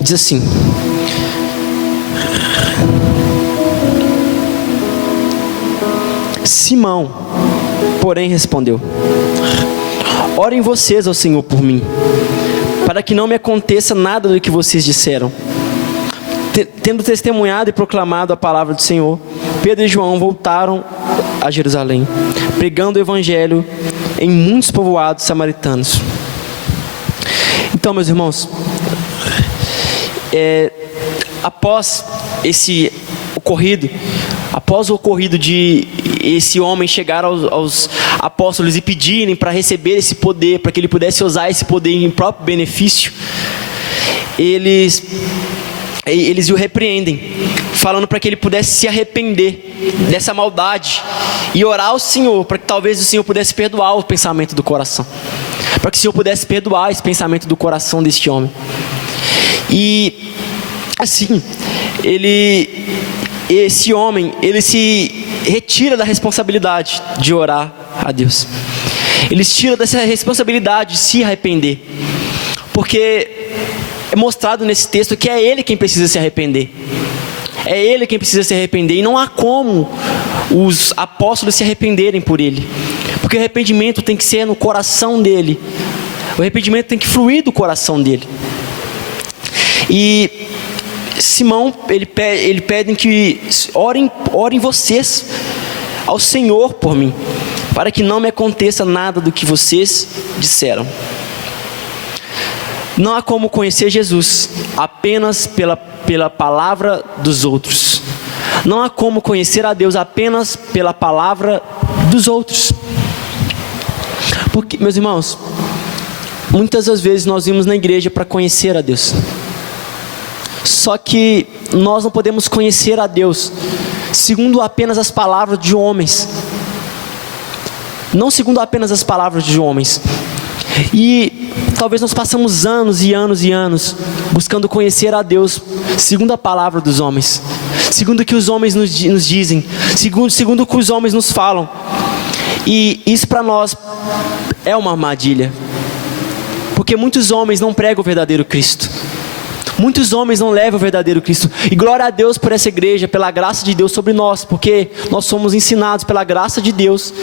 Diz assim: Simão, porém, respondeu: Orem vocês ao Senhor por mim, para que não me aconteça nada do que vocês disseram. Tendo testemunhado e proclamado a palavra do Senhor, Pedro e João voltaram a Jerusalém, pregando o Evangelho em muitos povoados samaritanos. Então, meus irmãos, após o ocorrido de esse homem chegar aos apóstolos e pedirem para receber esse poder, para que ele pudesse usar esse poder em próprio benefício, eles o repreendem, falando para que ele pudesse se arrepender dessa maldade e orar ao Senhor, para que talvez o Senhor pudesse perdoar o pensamento do coração, para que o Senhor pudesse perdoar esse pensamento do coração deste homem. E assim, esse homem, ele se retira da responsabilidade de orar a Deus. Ele se tira dessa responsabilidade de se arrepender, porque é mostrado nesse texto que é ele quem precisa se arrepender. É ele quem precisa se arrepender, e não há como os apóstolos se arrependerem por ele, porque o arrependimento tem que ser no coração dele. O arrependimento tem que fluir do coração dele. E Simão, ele pede que orem vocês ao Senhor por mim, para que não me aconteça nada do que vocês disseram. Não há como conhecer Jesus apenas pela palavra dos outros. Não há como conhecer a Deus apenas pela palavra dos outros. Porque, meus irmãos, muitas das vezes nós vimos na igreja para conhecer a Deus. Só que nós não podemos conhecer a Deus segundo apenas as palavras de homens. Não segundo apenas as palavras de homens. E talvez nós passamos anos e anos e anos buscando conhecer a Deus segundo a palavra dos homens, segundo o que os homens nos dizem, segundo o que os homens nos falam. E isso para nós é uma armadilha, porque muitos homens não pregam o verdadeiro Cristo. Muitos homens não levam o verdadeiro Cristo. E glória a Deus por essa igreja, pela graça de Deus sobre nós, porque nós somos ensinados pela graça de Deus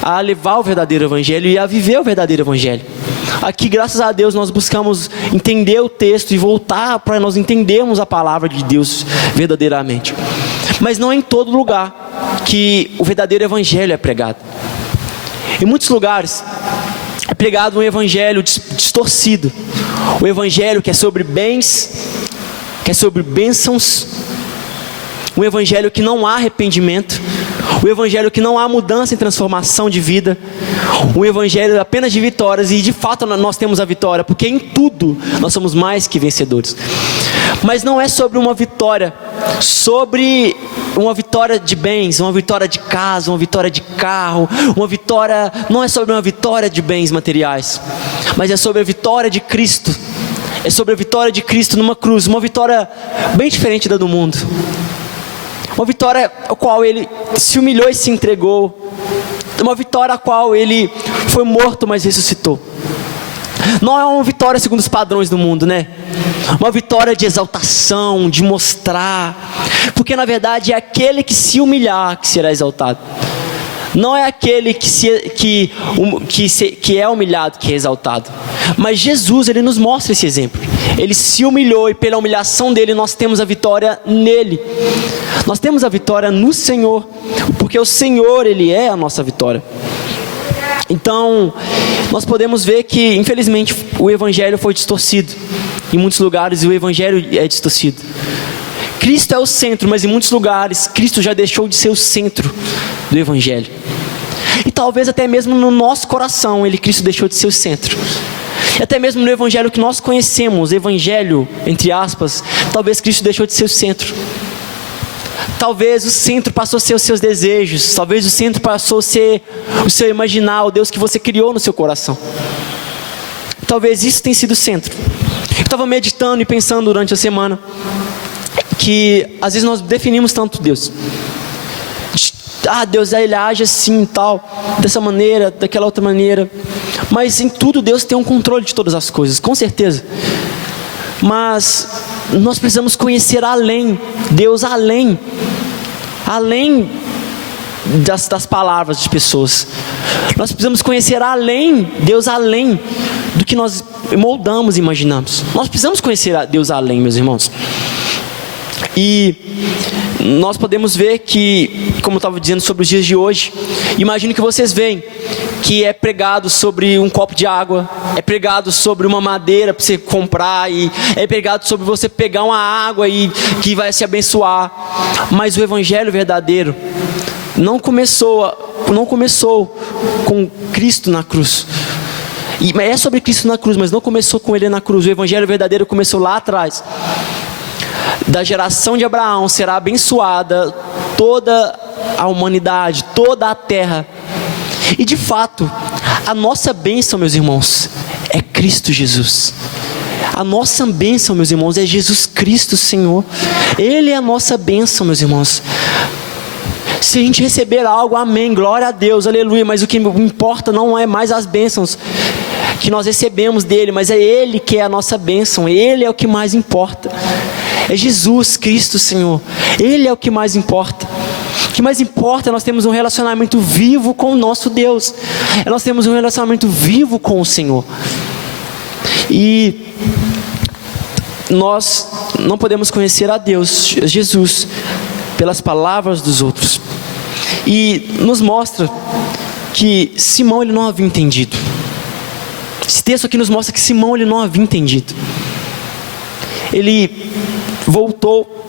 a levar o verdadeiro Evangelho e a viver o verdadeiro Evangelho. Aqui, graças a Deus, nós buscamos entender o texto e voltar para nós entendermos a palavra de Deus verdadeiramente. Mas não é em todo lugar que o verdadeiro Evangelho é pregado. Em muitos lugares é pregado um evangelho distorcido. O evangelho que é sobre bens, que é sobre bênçãos. Um evangelho que não há arrependimento. Um evangelho que não há mudança e transformação de vida. Um evangelho apenas de vitórias. E de fato nós temos a vitória, porque em tudo nós somos mais que vencedores. Mas não é sobre uma vitória de bens, uma vitória de casa, uma vitória de carro, não é sobre uma vitória de bens materiais, mas é sobre a vitória de Cristo. é sobre a vitória de Cristo numa cruz, uma vitória bem diferente da do mundo. Uma vitória a qual ele se humilhou e se entregou. Uma vitória a qual ele foi morto, mas ressuscitou. Não é uma vitória segundo os padrões do mundo, né? Uma vitória de exaltação, de mostrar. Porque na verdade é aquele que se humilhar que será exaltado. Não é aquele que é humilhado que é exaltado. Mas Jesus, ele nos mostra esse exemplo. Ele se humilhou e pela humilhação dele nós temos a vitória nele. Nós temos a vitória no Senhor, porque o Senhor, ele é a nossa vitória. Então, nós podemos ver que, infelizmente, o Evangelho foi distorcido. Em muitos lugares o Evangelho é distorcido. Cristo é o centro, mas em muitos lugares Cristo já deixou de ser o centro do Evangelho. E talvez até mesmo no nosso coração Cristo deixou de ser o centro. E até mesmo no Evangelho que nós conhecemos, Evangelho, entre aspas, talvez Cristo deixou de ser o centro. Talvez o centro passou a ser os seus desejos. Talvez o centro passou a ser o seu imaginar, o Deus que você criou no seu coração. Talvez isso tenha sido o centro. Eu estava meditando e pensando durante a semana que às vezes nós definimos tanto Deus. Deus ele age assim, tal, dessa maneira, daquela outra maneira. Mas em tudo Deus tem um controle de todas as coisas, com certeza. Mas nós precisamos conhecer além, Deus além das palavras de pessoas. Nós precisamos conhecer além, Deus além do que nós moldamos e imaginamos. Nós precisamos conhecer a Deus além, meus irmãos. E nós podemos ver que, como eu estava dizendo sobre os dias de hoje, imagino que vocês veem que é pregado sobre um copo de água, é pregado sobre uma madeira para você comprar, e é pregado sobre você pegar uma água e que vai se abençoar. Mas o Evangelho verdadeiro não começou com Cristo na cruz. É sobre Cristo na cruz, mas não começou com Ele na cruz. O Evangelho verdadeiro começou lá atrás. Da geração de Abraão será abençoada toda a humanidade, toda a terra. E de fato, a nossa bênção, meus irmãos, é Cristo Jesus. A nossa bênção, meus irmãos, é Jesus Cristo, Senhor. Ele é a nossa bênção, meus irmãos. Se a gente receber algo, amém, glória a Deus, aleluia. Mas o que importa não é mais as bênçãos que nós recebemos dele, mas é Ele que é a nossa bênção. Ele é o que mais importa. É Jesus Cristo, Senhor. Ele é o que mais importa. O que mais importa é nós termos um relacionamento vivo com o nosso Deus. Nós temos um relacionamento vivo com o Senhor. E nós não podemos conhecer a Deus, Jesus, pelas palavras dos outros. E nos mostra que Simão ele não havia entendido. Esse texto aqui nos mostra que Simão ele não havia entendido. Ele voltou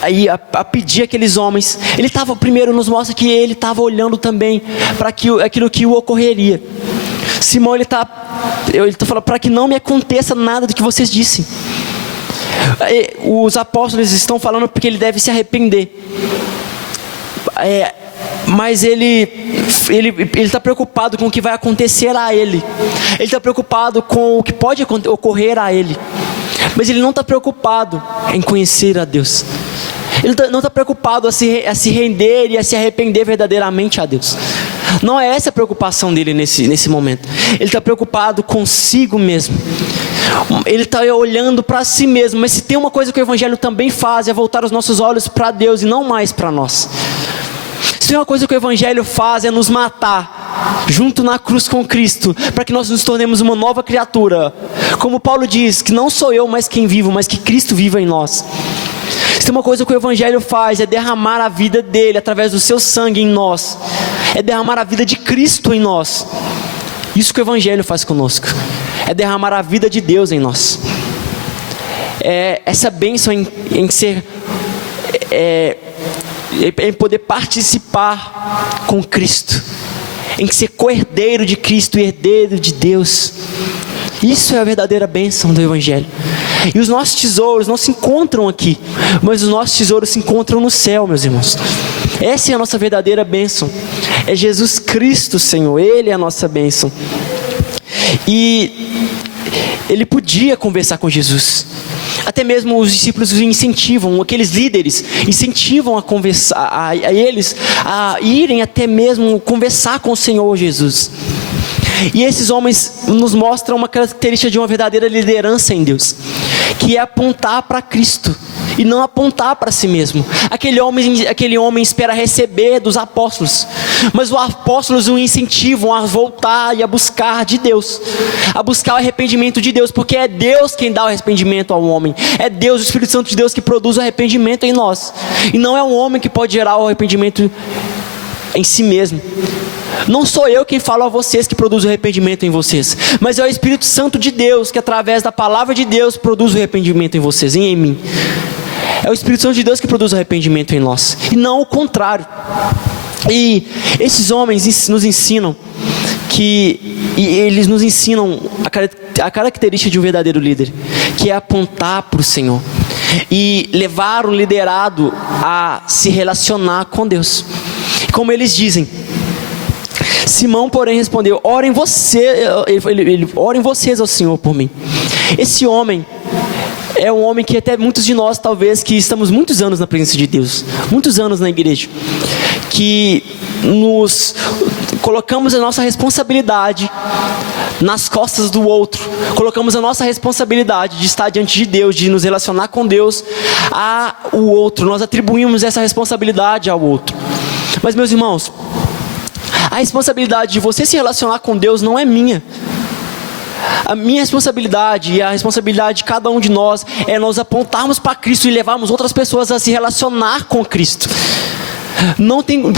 aí a pedir aqueles homens. Ele estava, primeiro nos mostra que ele estava olhando também para aquilo que o ocorreria. Simão ele está falando, para que não me aconteça nada do que vocês dissem. Os apóstolos estão falando porque ele deve se arrepender. Mas ele está preocupado com o que vai acontecer a ele. Ele está preocupado com o que pode ocorrer a ele. Mas ele não está preocupado em conhecer a Deus. Ele não está preocupado a se render e a se arrepender verdadeiramente a Deus. Não é essa a preocupação dele nesse momento. Ele está preocupado consigo mesmo. Ele está olhando para si mesmo. Mas se tem uma coisa que o Evangelho também faz, é voltar os nossos olhos para Deus e não mais para nós. Se tem uma coisa que o Evangelho faz, é nos matar junto na cruz com Cristo, para que nós nos tornemos uma nova criatura. Como Paulo diz, que não sou eu mais quem vivo, mas que Cristo viva em nós. Se tem uma coisa que o Evangelho faz, é derramar a vida dele através do seu sangue em nós. É derramar a vida de Cristo em nós. Isso que o Evangelho faz conosco. É derramar a vida de Deus em nós. É essa bênção em ser... em poder participar com Cristo, em ser co-herdeiro de Cristo e herdeiro de Deus. Isso é a verdadeira bênção do Evangelho. E os nossos tesouros não se encontram aqui, mas os nossos tesouros se encontram no céu, meus irmãos. Essa é a nossa verdadeira bênção. É Jesus Cristo, Senhor. Ele é a nossa bênção. E ele podia conversar com Jesus. Até mesmo os discípulos o incentivam, aqueles líderes incentivam a conversar, a eles a irem até mesmo conversar com o Senhor Jesus. E esses homens nos mostram uma característica de uma verdadeira liderança em Deus, que é apontar para Cristo e não apontar para si mesmo. Aquele homem espera receber dos apóstolos, mas os apóstolos o incentivam a voltar e a buscar de Deus, a buscar o arrependimento de Deus, porque é Deus quem dá o arrependimento ao homem, é Deus, o Espírito Santo de Deus, que produz o arrependimento em nós, e não é um homem que pode gerar o arrependimento em si mesmo. Não sou eu quem falo a vocês que produz o arrependimento em vocês, mas é o Espírito Santo de Deus, que através da palavra de Deus produz o arrependimento em vocês e em mim. É o Espírito Santo de Deus que produz o arrependimento em nós, e não o contrário. E esses homens nos ensinam eles nos ensinam a característica de um verdadeiro líder, que é apontar para o Senhor e levar o liderado a se relacionar com Deus. Como eles dizem, Simão, porém, respondeu: orem vocês ao Senhor por mim. Esse homem é um homem que até muitos de nós, talvez, que estamos muitos anos na presença de Deus, muitos anos na igreja, que nos colocamos a nossa responsabilidade nas costas do outro, colocamos a nossa responsabilidade de estar diante de Deus, de nos relacionar com Deus ao outro, nós atribuímos essa responsabilidade ao outro. Mas, meus irmãos, a responsabilidade de você se relacionar com Deus não é minha. A minha responsabilidade e a responsabilidade de cada um de nós é nós apontarmos para Cristo e levarmos outras pessoas a se relacionar com Cristo.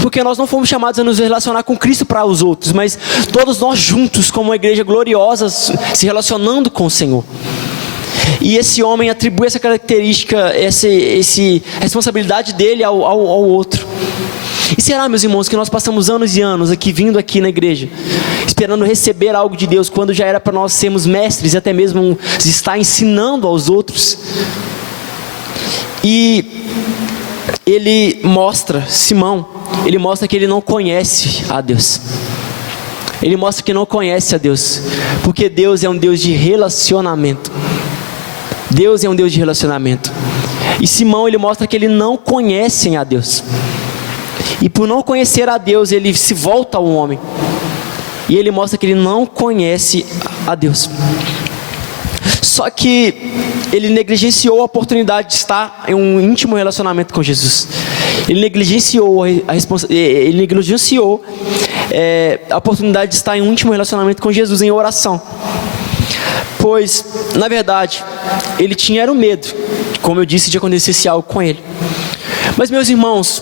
Porque nós não fomos chamados a nos relacionar com Cristo para os outros, mas todos nós juntos, como uma igreja gloriosa, se relacionando com o Senhor. E esse homem atribui essa característica, a responsabilidade dele ao outro. E será, meus irmãos, que nós passamos anos e anos vindo aqui na igreja, esperando receber algo de Deus, quando já era para nós sermos mestres e até mesmo estar ensinando aos outros? E Simão mostra que ele não conhece a Deus. Ele mostra que não conhece a Deus, porque Deus é um Deus de relacionamento. Deus é um Deus de relacionamento. E Simão, ele mostra que ele não conhece a Deus. E por não conhecer a Deus, ele se volta ao homem. E ele mostra que ele não conhece a Deus. Só que ele negligenciou a oportunidade de estar em um íntimo relacionamento com Jesus. Ele negligenciou a oportunidade de estar em um íntimo relacionamento com Jesus, em oração. Pois, na verdade, ele tinha o medo, como eu disse, de acontecer algo com ele. Mas, meus irmãos,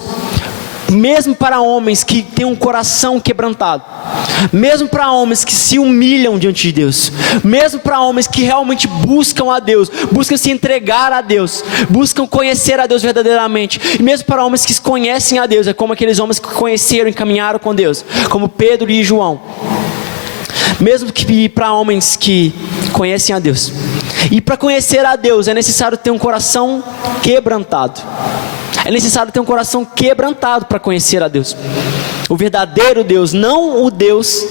mesmo para homens que têm um coração quebrantado, mesmo para homens que se humilham diante de Deus, mesmo para homens que realmente buscam a Deus, buscam se entregar a Deus, buscam conhecer a Deus verdadeiramente, e mesmo para homens que conhecem a Deus, é como aqueles homens que conheceram e caminharam com Deus, como Pedro e João. Mesmo que para homens que conhecem a Deus, e para conhecer a Deus é necessário ter um coração quebrantado. É necessário ter um coração quebrantado para conhecer a Deus, o verdadeiro Deus, não o Deus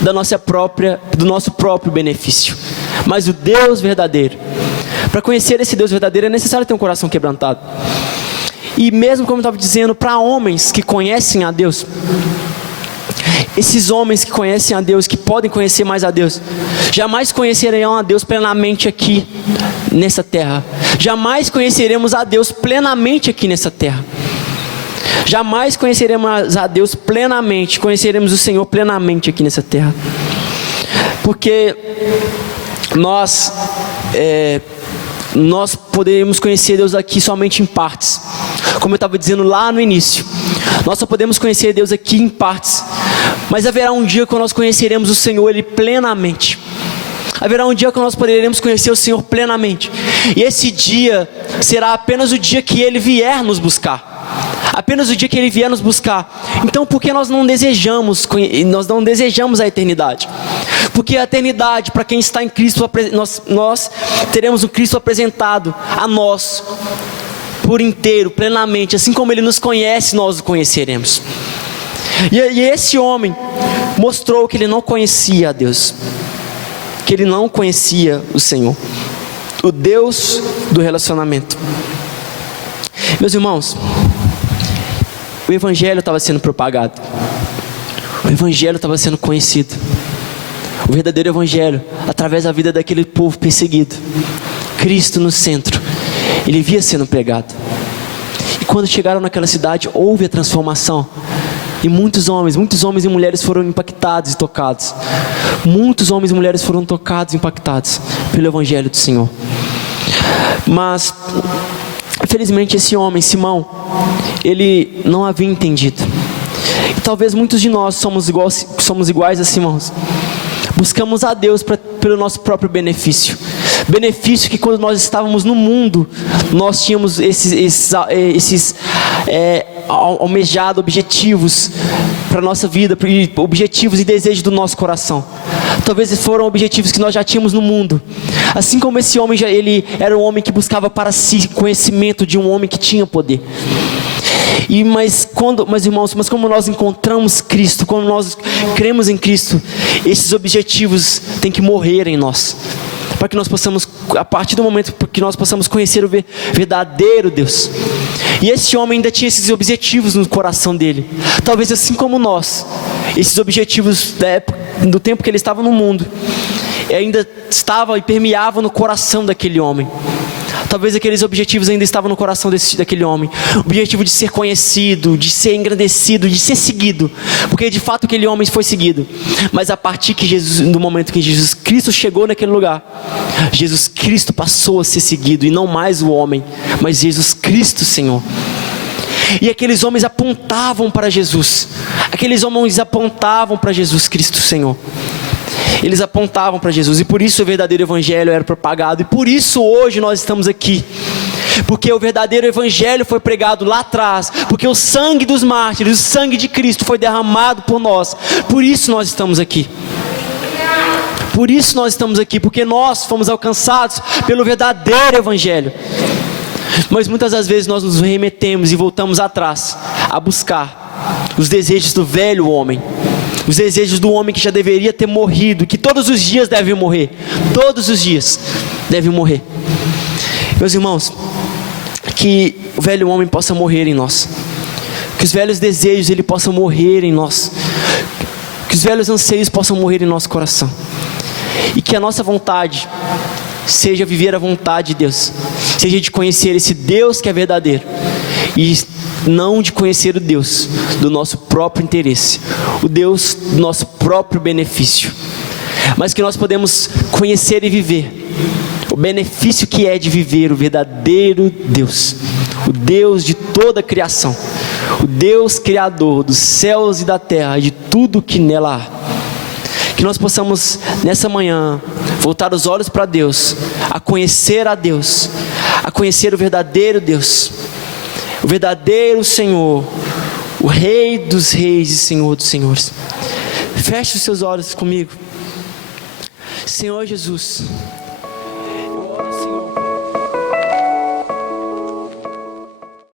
do nosso próprio benefício, mas o Deus verdadeiro. Para conhecer esse Deus verdadeiro é necessário ter um coração quebrantado. E mesmo como eu estava dizendo, para homens que conhecem a Deus, esses homens que conhecem a Deus, que podem conhecer mais a Deus, jamais conhecerão a Deus plenamente aqui nessa terra. Jamais conheceremos a Deus plenamente aqui nessa terra. Jamais conheceremos a Deus plenamente, conheceremos o Senhor plenamente aqui nessa terra. Porque nós poderíamos conhecer Deus aqui somente em partes. Como eu estava dizendo lá no início, nós só podemos conhecer Deus aqui em partes. Mas haverá um dia quando nós conheceremos o Senhor Ele plenamente. Haverá um dia quando nós poderemos conhecer o Senhor plenamente. E esse dia será apenas o dia que Ele vier nos buscar. Apenas o dia que Ele vier nos buscar. Então por que nós não desejamos a eternidade? Porque a eternidade, para quem está em Cristo, nós teremos o Cristo apresentado a nós por inteiro, plenamente. Assim como Ele nos conhece, nós o conheceremos. E esse homem mostrou que ele não conhecia a Deus. que ele não conhecia o Senhor, o Deus do relacionamento. Meus irmãos, o Evangelho estava sendo propagado, o Evangelho estava sendo conhecido, o verdadeiro Evangelho, através da vida daquele povo perseguido, Cristo no centro, ele via sendo pregado. E quando chegaram naquela cidade, houve a transformação, e muitos homens e mulheres foram impactados e tocados. Muitos homens e mulheres foram tocados e impactados pelo Evangelho do Senhor. Mas infelizmente esse homem, Simão, ele não havia entendido. E talvez muitos de nós somos iguais a Simão. Buscamos a Deus pelo nosso próprio benefício. Benefício que quando nós estávamos no mundo, nós tínhamos esses almejados objetivos para a nossa vida, objetivos e desejos do nosso coração. Talvez foram objetivos que nós já tínhamos no mundo. Assim como esse homem, ele era um homem que buscava para si conhecimento de um homem que tinha poder. Mas como nós encontramos Cristo, quando nós cremos em Cristo, esses objetivos têm que morrer em nós, para que nós possamos, a partir do momento que nós possamos conhecer o verdadeiro Deus. E esse homem ainda tinha esses objetivos no coração dele, talvez assim como nós, esses objetivos da época, do tempo que ele estava no mundo, ainda estava e permeava no coração daquele homem. Talvez aqueles objetivos ainda estavam no coração daquele homem. O objetivo de ser conhecido, de ser engrandecido, de ser seguido. Porque de fato aquele homem foi seguido. Mas a partir do momento que Jesus Cristo chegou naquele lugar, Jesus Cristo passou a ser seguido. E não mais o homem, mas Jesus Cristo, Senhor. E aqueles homens apontavam para Jesus. Aqueles homens apontavam para Jesus Cristo, Senhor. Eles apontavam para Jesus, e por isso o verdadeiro Evangelho era propagado, e por isso hoje nós estamos aqui, porque o verdadeiro Evangelho foi pregado lá atrás, porque o sangue dos mártires, o sangue de Cristo foi derramado por nós, por isso nós estamos aqui. Por isso nós estamos aqui, porque nós fomos alcançados pelo verdadeiro Evangelho. Mas muitas das vezes nós nos remetemos e voltamos atrás, a buscar os desejos do velho homem, os desejos do homem que já deveria ter morrido, que todos os dias deve morrer, todos os dias deve morrer. Meus irmãos, que o velho homem possa morrer em nós, que os velhos desejos ele possam morrer em nós, que os velhos anseios possam morrer em nosso coração, e que a nossa vontade seja viver a vontade de Deus, seja de conhecer esse Deus que é verdadeiro, e não de conhecer o Deus do nosso próprio interesse, o Deus do nosso próprio benefício, mas que nós podemos conhecer e viver o benefício que é de viver o verdadeiro Deus, o Deus de toda a criação, o Deus criador dos céus e da terra e de tudo que nela há. Que nós possamos nessa manhã voltar os olhos para Deus, a conhecer a Deus, a conhecer o verdadeiro Deus, o verdadeiro Senhor, o Rei dos reis e Senhor dos senhores. Feche os seus olhos comigo. Senhor Jesus,